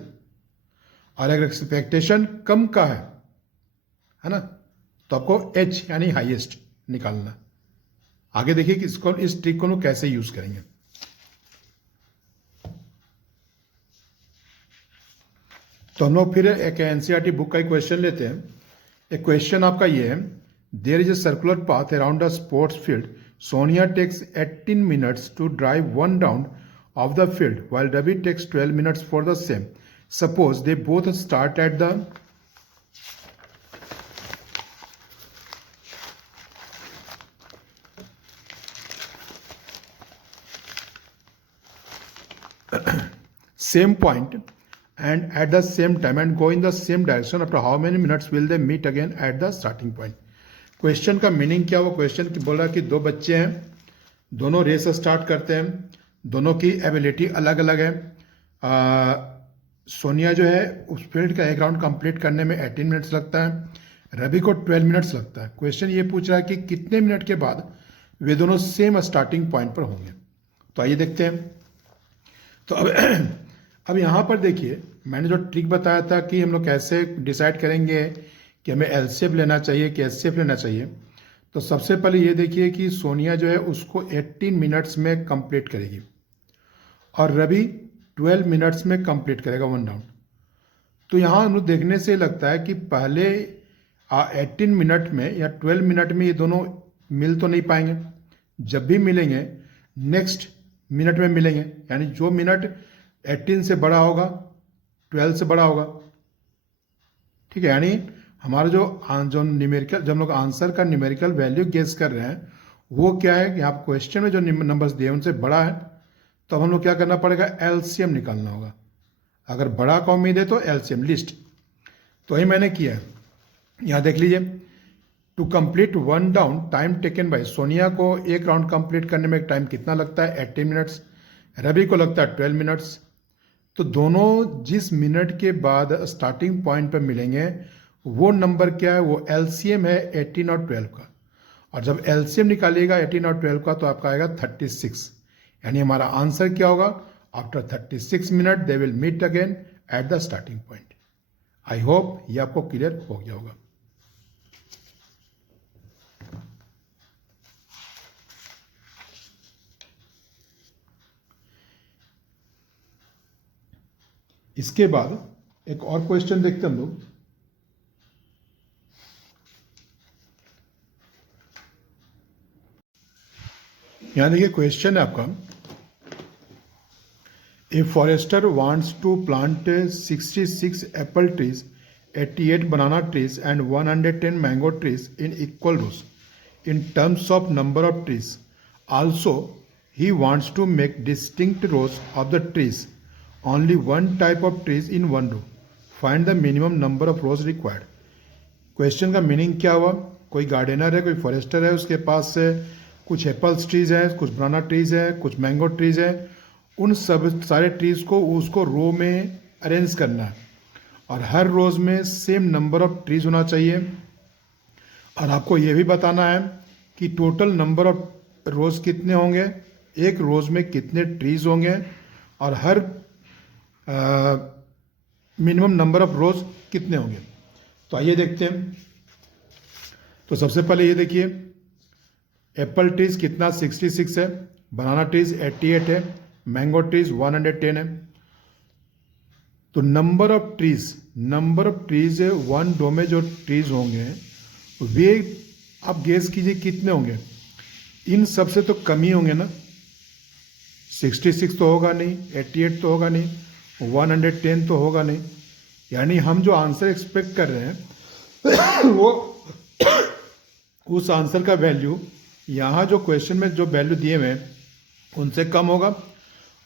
और अगर एक्सपेक्टेशन कम का है ना, तो आपको एच यानी हाईएस्ट निकालना। आगे देखिए कि इसको इस ट्रिक को लोग कैसे यूज करेंगे। तो हम लोग फिर एक एनसीईआरटी बुक का एक क्वेश्चन लेते हैं। एक क्वेश्चन आपका ये है, there is a circular path around a sports field, Sonia takes 18 minutes to drive 1 round of the field while Ravi takes 12 minutes for the same. Suppose they both start at the same point and at the same time and go in the same direction, after how many minutes will they meet again at the starting point? Question का मीनिंग क्या हुआ? क्वेश्चन की बोला कि दो बच्चे हैं, दोनों रेस स्टार्ट करते हैं, दोनों की एबिलिटी अलग अलग है। सोनिया जो है उस फील्ड का एक राउंड कंप्लीट करने में 18 मिनट्स लगता है, रवि को 12 मिनट्स लगता है। क्वेश्चन ये पूछ रहा है कि कितने मिनट के बाद वे दोनों सेम स्टार्टिंग पॉइंट पर होंगे। तो आइए देखते हैं। तो अब यहाँ पर देखिए, मैंने जो ट्रिक बताया था कि हम लोग कैसे डिसाइड करेंगे कि हमें एलसीएफ लेना चाहिए कि एचसीएफ लेना चाहिए। तो सबसे पहले ये देखिए कि सोनिया जो है उसको 18 मिनट्स में कंप्लीट करेगी और रवि 12 मिनट्स में कंप्लीट करेगा 1 राउंड। तो यहाँ हम लोग देखने से लगता है कि पहले 18 मिनट में या 12 मिनट में ये दोनों मिल तो नहीं पाएंगे। जब भी मिलेंगे नेक्स्ट मिनट में मिलेंगे, यानी जो मिनट 18 से बड़ा होगा 12 से बड़ा होगा। ठीक है, यानी हमारा जो न्यूमेरिकल, जब हम लोग आंसर का न्यूमेरिकल वैल्यू गेस कर रहे हैं वो क्या है कि आप क्वेश्चन में जो नंबर्स दिए उनसे बड़ा है, तो हम लोग क्या करना पड़ेगा? एलसीएम निकालना होगा। अगर बड़ा का उम्मीद है तो एलसीएम लिस्ट। तो वही मैंने किया है। यहाँ देख लीजिए, to complete 1 round time taken by Sonia को एक राउंड कंप्लीट करने में टाइम कितना लगता है? 18 मिनट्स। रवि को लगता है 12 मिनट्स। तो दोनों जिस मिनट के बाद स्टार्टिंग पॉइंट पर मिलेंगे वो नंबर क्या है? वो एलसीएम है 18 और 12 का। और जब एलसीएम निकालिएगा 18 और 12 का तो आपका आएगा 36। यानी हमारा आंसर क्या होगा? After 36 minute they will meet again at the starting point. I hope ये आपको क्लियर हो गया होगा। इसके बाद एक और क्वेश्चन देखते हैं हम लोग। यहां देखिए क्वेश्चन है आपका, A forester wants to plant 66 apple trees, 88 banana trees, and 110 mango trees in equal rows in terms of number of trees. Also, he wants to make distinct rows of the trees, only one type of trees in one row. Find the minimum number of rows required. Question का मीनिंग क्या हुआ? कोई गार्डनर है, कोई फॉरेस्टर है, उसके पास से कुछ एप्पल्स ट्रीज है, कुछ बनाना ट्रीज है, कुछ मैंगो ट्रीज है. उन सब सारे ट्रीज को उसको रो में अरेंज करना है और हर रोज में सेम नंबर ऑफ ट्रीज होना चाहिए. और आपको ये भी बताना है कि टोटल नंबर ऑफ रोज कितने होंगे, एक रोज में कितने ट्रीज होंगे और हर मिनिमम नंबर ऑफ रोज कितने होंगे. तो आइए देखते हैं. तो सबसे पहले ये देखिए, एप्पल ट्रीज कितना 66 है, बनाना ट्रीज 88 है, मैंगो ट्रीज 110 है. तो number of trees one row में जो ट्रीज होंगे वे आप गेस कीजिए कितने होंगे. इन सबसे तो कम ही होंगे ना. 66 तो होगा नहीं, 88 तो होगा नहीं, 110 तो होगा नहीं. यानी हम जो आंसर एक्सपेक्ट कर रहे हैं वो उस आंसर का वैल्यू यहाँ जो क्वेश्चन में जो वैल्यू दिए हुए हैं उनसे कम होगा.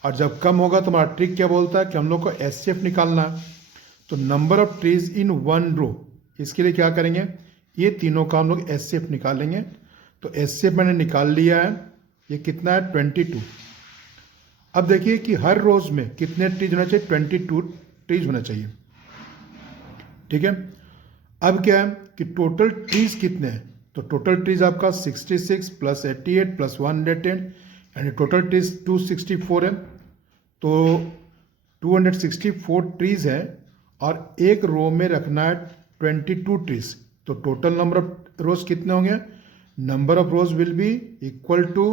और जब कम होगा तो हमारा ट्रिक क्या बोलता है कि हम लोग को एचसीएफ निकालना है. तो number of trees in one row, इसके लिए क्या करेंगे, ये तीनों का हम लोग एचसीएफ निकालेंगे. तो एचसीएफ मैंने निकाल लिया है. ये कितना है 22. अब देखिए कि हर रोज में कितने ट्रीज होना चाहिए, 22 ट्रीज होना चाहिए. ठीक है. अब क्या है कि टोटल ट्रीज कितने हैं. तो टोटल ट्रीज आपका 66 प्लस 88 प्लस 110 यानी टोटल ट्रीज 264 है. तो 264 ट्रीज है और एक रो में रखना है 22 ट्रीज. तो टोटल नंबर ऑफ रोज कितने होंगे, number of rows will be equal to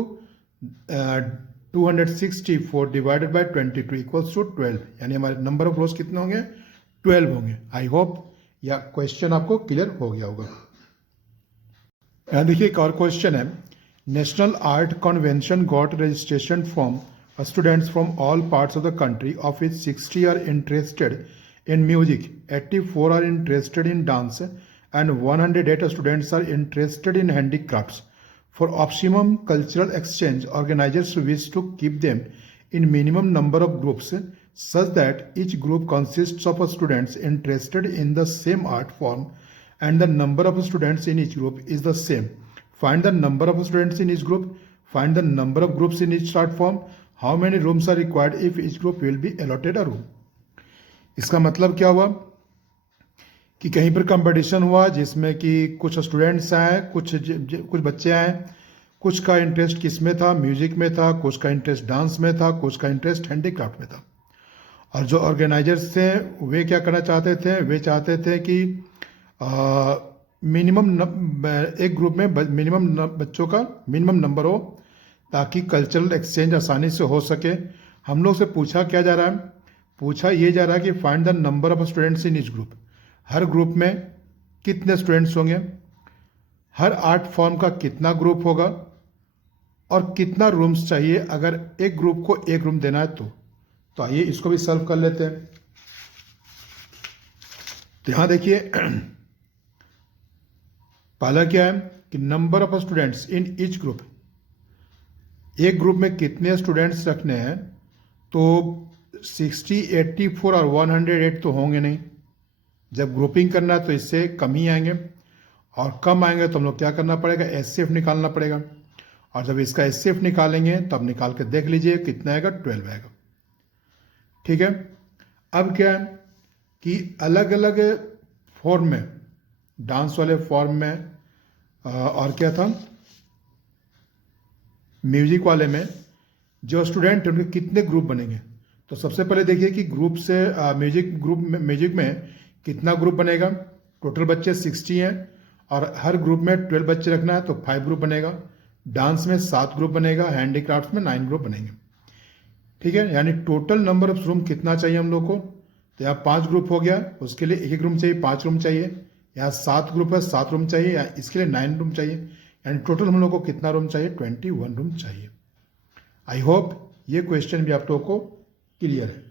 264 divided by 22 equals to 12. यानी हमारे नंबर ऑफ रोज कितने होंगे, 12 होंगे. आई होप या क्वेश्चन आपको क्लियर हो गया होगा. यहाँ देखिए एक और क्वेश्चन है. National art convention got registration from students from all parts of the country of which 60 are interested in music, 84 are interested in dance and 108 students are interested in handicrafts. For optimum cultural exchange, organizers wish to keep them in minimum number of groups such that each group consists of students interested in the same art form and the number of students in each group is the same. Find the number of students in each group. Find the number of groups in each art form. How many rooms are required if each group will be allotted a room. इसका मतलब क्या हुआ कि कहीं पर कंपटीशन हुआ जिसमें कि कुछ स्टूडेंट्स आए, कुछ बच्चे आए, कुछ का इंटरेस्ट किस में था, म्यूजिक में था, कुछ का इंटरेस्ट डांस में था, कुछ का इंटरेस्ट हैंडीक्राफ्ट में था. और जो ऑर्गेनाइजर्स थे वे क्या करना चाहते थे, वे चाहते थे कि एक ग्रुप में मिनिमम बच्चों का मिनिमम नंबर हो ताकि कल्चरल एक्सचेंज आसानी से हो सके. हम लोग से पूछा क्या जा रहा है, पूछा ये जा रहा है कि find the number of students in each group. Her group में कितने स्टूडेंट्स होंगे, हर आर्ट फॉर्म का कितना ग्रुप होगा और कितना रूम्स चाहिए अगर एक ग्रुप को एक रूम देना है तो आइए इसको भी सॉल्व कर लेते हैं. तो यहां देखिए पहला क्या है कि number of students in each group, एक ग्रुप में कितने स्टूडेंट्स रखने हैं. तो 60, 84 और 108 तो होंगे नहीं. जब ग्रुपिंग करना है तो इससे कम ही आएंगे और कम आएंगे तो हम लोग क्या करना पड़ेगा, एचसीएफ निकालना पड़ेगा. और जब इसका एचसीएफ निकालेंगे तब निकाल के देख लीजिए कितना आएगा, 12 आएगा. ठीक है. अब क्या है कि अलग अलग फॉर्म में, डांस वाले फॉर्म में और क्या था, म्यूजिक वाले में जो स्टूडेंट उनके कितने ग्रुप बनेंगे. तो सबसे पहले देखिए कि ग्रुप से म्यूजिक में कितना ग्रुप बनेगा. टोटल बच्चे 60 हैं और हर ग्रुप में 12 बच्चे रखना है तो 5 ग्रुप बनेगा. डांस में 7 ग्रुप बनेगा, हैंडीक्राफ्ट में 9 ग्रुप बनेंगे. ठीक है. यानी टोटल नंबर ऑफ रूम कितना चाहिए हम लोग को. तो यहाँ 5 ग्रुप हो गया, उसके लिए एक रूम चाहिए, 5 रूम चाहिए. यहाँ 7 ग्रुप है, 7 रूम चाहिए, या इसके लिए 9 रूम चाहिए. यानी टोटल हम लोग को कितना रूम चाहिए, 21 रूम चाहिए. आई होप ये क्वेश्चन भी आप लोगों को क्लियर है।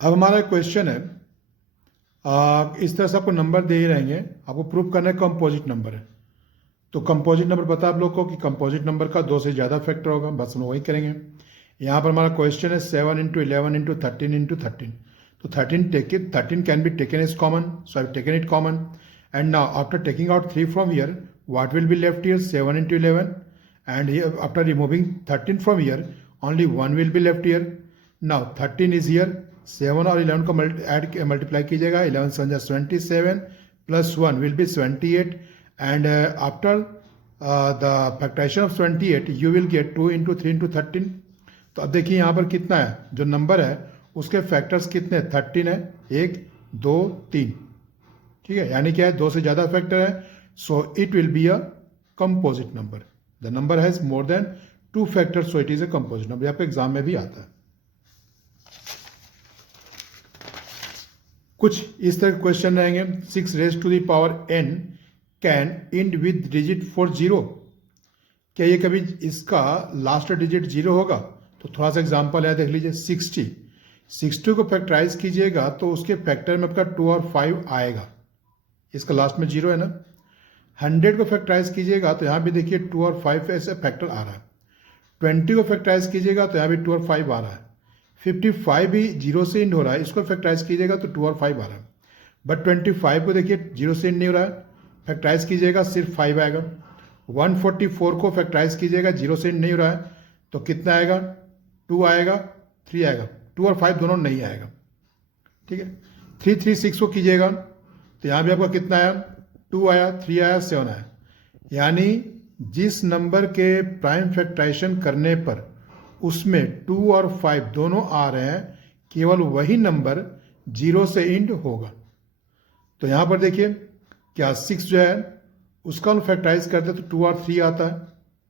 अब हमारा क्वेश्चन है, इस तरह से आपको नंबर दे ही रहेंगे, आपको प्रूव करना है कंपोजिट नंबर है। तो कंपोजिट नंबर पता है आप लोग को कि कंपोजिट नंबर का 2 से ज़्यादा फैक्टर होगा, बस हम वही करेंगे। यहाँ पर हमारा क्वेश्चन है 7 इंटू 11 इंटू 13 इंटू 13। तो 13 can be taken as common, so I have taken it common. And now after taking out 3 from here, what will be left here? 7 into 11, and here after removing 13 from here, only 1 will be left here. Now 13 is here, 7 और 11 को मल्टीप्लाई कीजिएगा, 11 7 27 plus 1 will be 28, and after the factorization of 28 you will get 2 into 3 into 13. तो अब देखिए यहाँ पर कितना है, जो नंबर है उसके फैक्टर्स कितने, 13 है, 1 2 3, ठीक है, यानी क्या है, 2 से ज़्यादा फैक्टर है, so it will be a composite number. The number has more than 2 factors, so it is a composite number. यहाँ पे एग्जाम में भी आता है। कुछ इस तरह के क्वेश्चन रहेंगे। 6 raised to the power n can end with digit 40. क्या ये कभी इसका लास्ट डिजिट 0 होगा? तो थोड़ा सा एग्जाम्पल है, देख लीजिए। 60 को फैक्टराइज कीजिएगा तो उसके फैक्टर में आपका 2 और 5 आएगा, इसका लास्ट में 0 है ना। 100 को फैक्टराइज कीजिएगा तो यहाँ भी देखिए 2 और 5 ऐसे फैक्टर आ रहा है। 20 को फैक्टराइज कीजिएगा तो यहाँ भी 2 और 5 आ रहा है। 55 भी 0 से इंड हो रहा है, इसको फैक्टराइज कीजिएगा तो 2 और 5 आ रहा है। बट 25 को देखिए 0 से इंड नहीं हो रहा है, फैक्टराइज कीजिएगा सिर्फ 5 आएगा। 144 को फैक्टराइज कीजिएगा, 0 से इंड नहीं हो रहा है, तो कितना आएगा, 2 आएगा, 3 आएगा, 2 और 5 दोनों नहीं आएगा, ठीक है। 336 को कीजिएगा तो यहाँ भी आपका कितना आया, 2 आया, 3 आया, 7 आया। यानी जिस नंबर के प्राइम फैक्टराइजेशन करने पर उसमें 2 और 5 दोनों आ रहे हैं, केवल वही नंबर 0 से इंड होगा। तो यहाँ पर देखिए क्या 6 जो है उसका हम फैक्टराइज करते तो 2 और 3 आता है,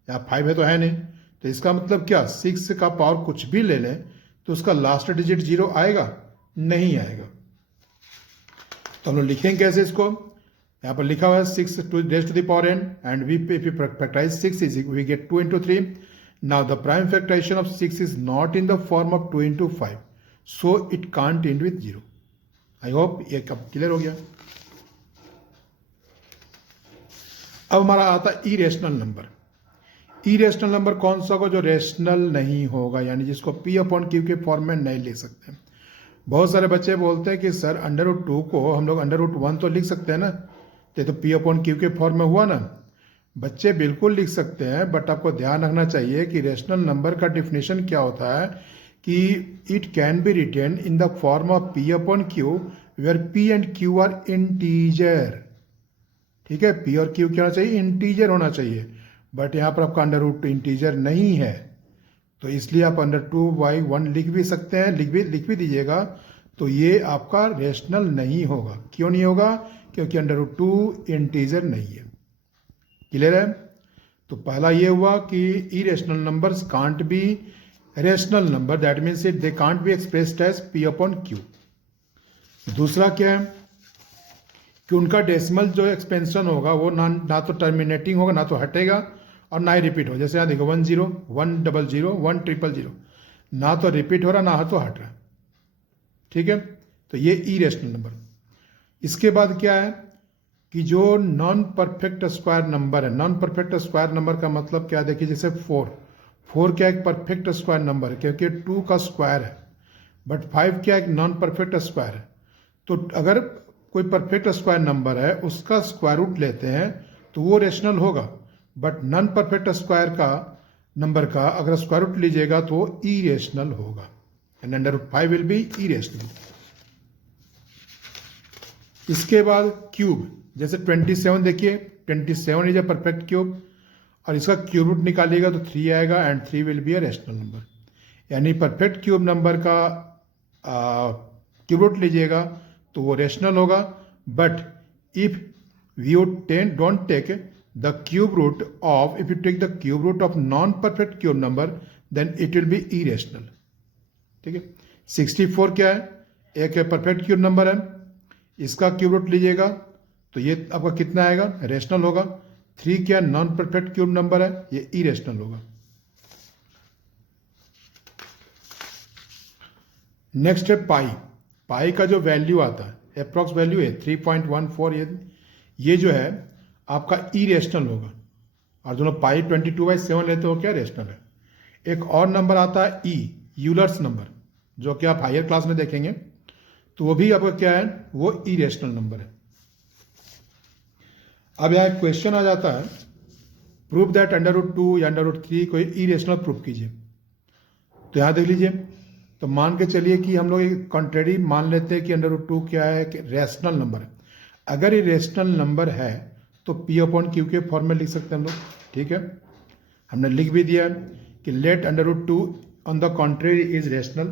यहाँ 5 है तो है नहीं, तो इसका मतलब क्या, 6 का पावर कुछ भी ले लें तो उसका लास्ट डिजिट 0 आएगा, नहीं आएगा। तो हम लोग लिखेंगे कैसे इसको, यहाँ पर लिखा हुआ है 6 raised to the power n, and we if we factorize 6 is we get 2 into 3. Now the prime factorization of 6 is not in the form of 2 into 5, so it can't end with 0. I hope ये कब क्लियर हो गया। अब हमारा आता है इरेशनल नंबर। इरेशनल नंबर कौन सा होगा, जो रेशनल नहीं होगा, यानी जिसको P अपॉन Q के फॉर्म में नहीं लिख सकते। बहुत सारे बच्चे बोलते हैं कि सर √2 को हम लोग √1 तो लिख सकते हैं ना, तो P अपॉन Q के फॉर्म में हुआ ना। बच्चे बिल्कुल लिख सकते हैं, बट आपको ध्यान रखना चाहिए कि रेशनल नंबर का डिफिनेशन क्या होता है कि it can be written in the form of P upon Q where P and Q are integer, ठीक है। P और Q क्या होना चाहिए, इंटीजर होना चाहिए, बट यहाँ पर आपका √2 इंटीजर नहीं है, तो इसलिए आप √2/1 लिख भी सकते हैं, लिख भी दीजिएगा, तो ये आपका रेशनल नहीं होगा। क्यों नहीं होगा, क्योंकि √2 इंटीजर नहीं है। क्लियर है। तो पहला ये हुआ कि irrational numbers can't be rational number, that means it they can't be expressed as P upon Q। दूसरा क्या है कि उनका डेसिमल जो एक्सपेंशन होगा वो ना तो टर्मिनेटिंग होगा, ना तो हटेगा और ना ही रिपीट हो। जैसे यहाँ देखो 10 100 1000, ना तो रिपीट हो रहा ना तो हट रहा, ठीक है। तो ये इरेशनल नंबर। इसके बाद क्या है कि जो नॉन परफेक्ट स्क्वायर नंबर है, नॉन परफेक्ट स्क्वायर नंबर का मतलब क्या, देखिए जैसे 4 क्या एक परफेक्ट स्क्वायर नंबर है क्योंकि 2 का स्क्वायर है, बट 5 क्या एक नॉन परफेक्ट स्क्वायर है। तो अगर कोई परफेक्ट स्क्वायर नंबर है उसका स्क्वायर रूट लेते हैं तो वो रेशनल होगा, बट नॉन परफेक्ट स्क्वायर का नंबर का अगर स्क्वायर रूट लीजिएगा तो वो इरेशनल होगा, एंड √5 विल बी इरेशनल। इसके बाद क्यूब, जैसे 27 देखिए 27 इज ए परफेक्ट क्यूब, और इसका क्यूब रूट निकालिएगा तो 3 आएगा, and 3 will be a rational number. यानी परफेक्ट क्यूब नंबर का क्यूब रूट लीजिएगा तो वो रेशनल होगा, but if you don't take the cube root of, if you take the cube root of non perfect cube number then it will be irrational, ठीक है। 64 क्या है, एक परफेक्ट क्यूब नंबर है, इसका क्यूब रूट लीजिएगा तो ये आपका कितना आएगा, रेशनल होगा। 3 क्या नॉन परफेक्ट क्यूब नंबर है, ये इरेशनल होगा। नेक्स्ट है पाई। पाई का जो वैल्यू आता है अप्रॉक्स वैल्यू है 3.14, ये जो है आपका इरेशनल होगा, और दोनों पाई 22/7 लेते हो क्या रेशनल है। एक और नंबर आता है ई, यूलर्स नंबर, जो कि आप हायर क्लास में देखेंगे, तो वो भी आपका क्या है, वो इरेशनल नंबर है। अब यहाँ एक क्वेश्चन आ जाता है, प्रूव दैट √2 या √3 कोई इरेशनल प्रूफ कीजिए। तो यहाँ देख लीजिए, तो मान के चलिए कि हम लोग एक कॉन्ट्रेरी मान लेते हैं कि √2 क्या है, कि रेशनल नंबर है। अगर ये रेशनल नंबर है तो P/Q के फॉर्म में लिख सकते हैं हम लोग, ठीक है। हमने लिख भी दिया कि let √2 on the contrary is rational,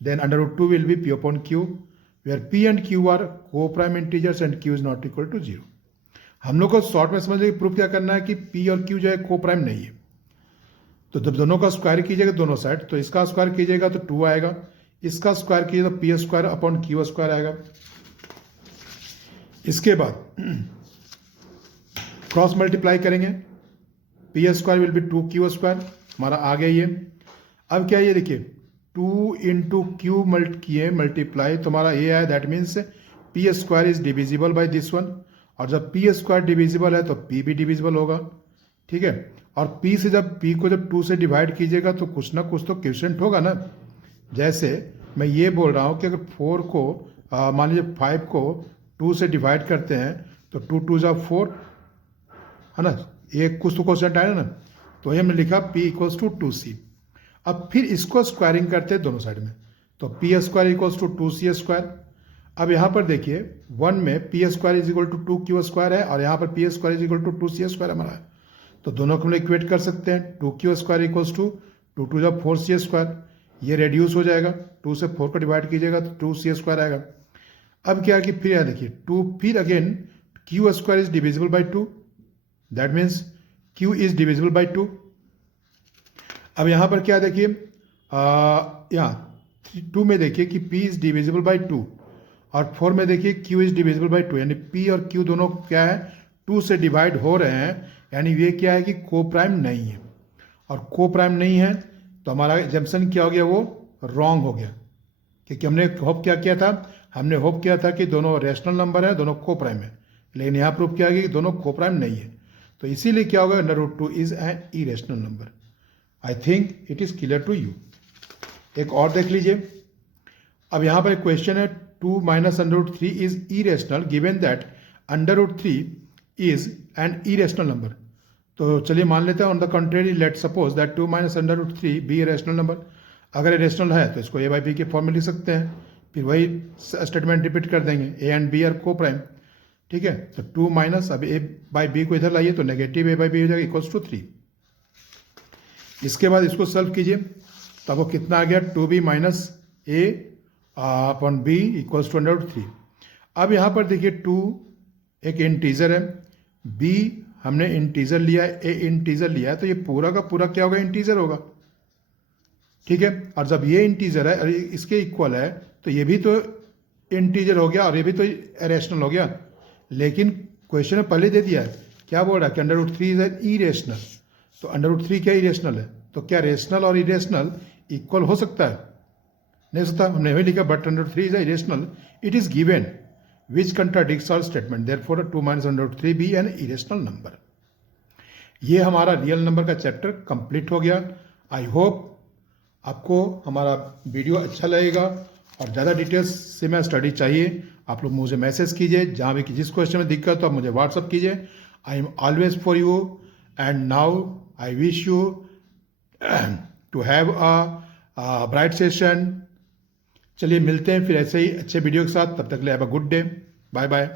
then √2 will be P/Q, where P and Q are coprime integers and Q is not equal to 0। हम लोग को शॉर्ट में समझ प्रूफ क्या करना है कि P और Q जो है को प्राइम नहीं है। तो जब दोनों का स्क्वायर कीजिएगा दोनों साइड, तो इसका स्क्वायर कीजिएगा तो 2 आएगा, इसका स्क्वायर कीजिएगा तो P² आएगा। इसके बाद क्रॉस मल्टीप्लाई करेंगे, P² विल बी 2Q², हमारा आ गया ये। अब क्या ये देखिए 2 इंटू क्यू किए मल्टीप्लाई, तो हमारा ये आया, that means P² is divisible by this one, और जब P² डिविजिबल है तो P भी डिविजिबल होगा, ठीक है। और P से जब P को जब 2 से डिवाइड कीजिएगा तो कुछ ना कुछ तो क्वोशिएंट होगा ना। जैसे मैं ये बोल रहा हूँ कि अगर 4 को मान लीजिए 5 को 2 से डिवाइड करते हैं तो 2 2 जा 4 है ना, एक कुछ तो क्वोशिएंट आया ना, तो ये हमने लिखा P = 2C। अब फिर इसको स्क्वायरिंग करते हैं दोनों साइड में, तो P² = 2C²। अब यहाँ पर देखिए 1 में P² = 2Q² है, और यहाँ पर P² = 2C² हमारा है, तो दोनों को हम इक्वेट कर सकते हैं। 2Q² = 2 2 जा 4C², ये रेड्यूस हो जाएगा, 2 से 4 को डिवाइड कीजिएगा तो 2C² आएगा। अब क्या कि फिर यहाँ देखिए 2, फिर again Q² is divisible by 2, that means Q is divisible by 2। अब यहाँ पर क्या देखिए, यहाँ 2 में देखिए कि P इज डिविजिबल बाई 2, और 4 में देखिए Q इज डिविजिबल बाई 2, यानी P और Q दोनों क्या है 2 से डिवाइड हो रहे हैं, यानी ये क्या है कि को प्राइम नहीं है। और को प्राइम नहीं है तो हमारा एजम्पशन क्या हो गया, वो रॉन्ग हो गया, क्योंकि हमने होप क्या किया था, हमने होप किया था कि दोनों रेशनल नंबर है, दोनों को प्राइम है, लेकिन यहाँ प्रूफ किया गया कि दोनों को प्राइम नहीं है। तो इसीलिए क्या होगा, √2 is an irrational number. I think it is clear to you. एक और देख लीजिए, अब यहाँ पर एक क्वेश्चन है, 2 - √3 is irrational given that √3 is an irrational number. तो चलिए मान लेते हैं on the contrary, let suppose that 2 - √3 be a rational number. अगर ये रेशनल है तो इसको A/B के फॉर्म में लिख सकते हैं, फिर वही स्टेटमेंट रिपीट कर देंगे, A एंड B आर को प्राइम, ठीक है। तो 2 माइनस, अब A/B को इधर लाइए तो नेगेटिव A/B हो जाएगा =3। इसके बाद इसको सॉल्व कीजिए, तो आपको कितना आ गया, 2B - A/B = √3। अब यहाँ पर देखिए 2 एक इंटीजर है, B हमने इंटीजर लिया है, A इंटीजर लिया है, तो ये पूरा का पूरा क्या होगा, इंटीजर होगा, ठीक है। और जब ये इंटीजर है और इसके इक्वल है तो ये भी तो इंटीजर हो गया और ये भी तो रेशनल हो गया। लेकिन क्वेश्चन में पहले दे दिया है, क्या बोल रहा है कि √3 इज एन इरेशनल। तो √3 क्या इरेशनल है, तो क्या रेशनल और इरेशनल इक्वल हो सकता है, नहीं हो सकता। हमने वही लिखा, but √3 is irrational, it is given which contradicts our statement, therefore 2 - √3 be an irrational number। ये हमारा रियल नंबर का चैप्टर कंप्लीट हो गया। आई होप आपको हमारा वीडियो अच्छा लगेगा, और ज़्यादा डिटेल्स से मैं स्टडी चाहिए आप लोग मुझे मैसेज कीजिए, जहाँ भी जिस क्वेश्चन में दिक्कत हो आप मुझे व्हाट्सअप कीजिए। I am always for you, and now I wish you to have a bright session. चलिए मिलते हैं फिर ऐसे ही अच्छे वीडियो के साथ, तब तक के लिए have a good day, bye bye.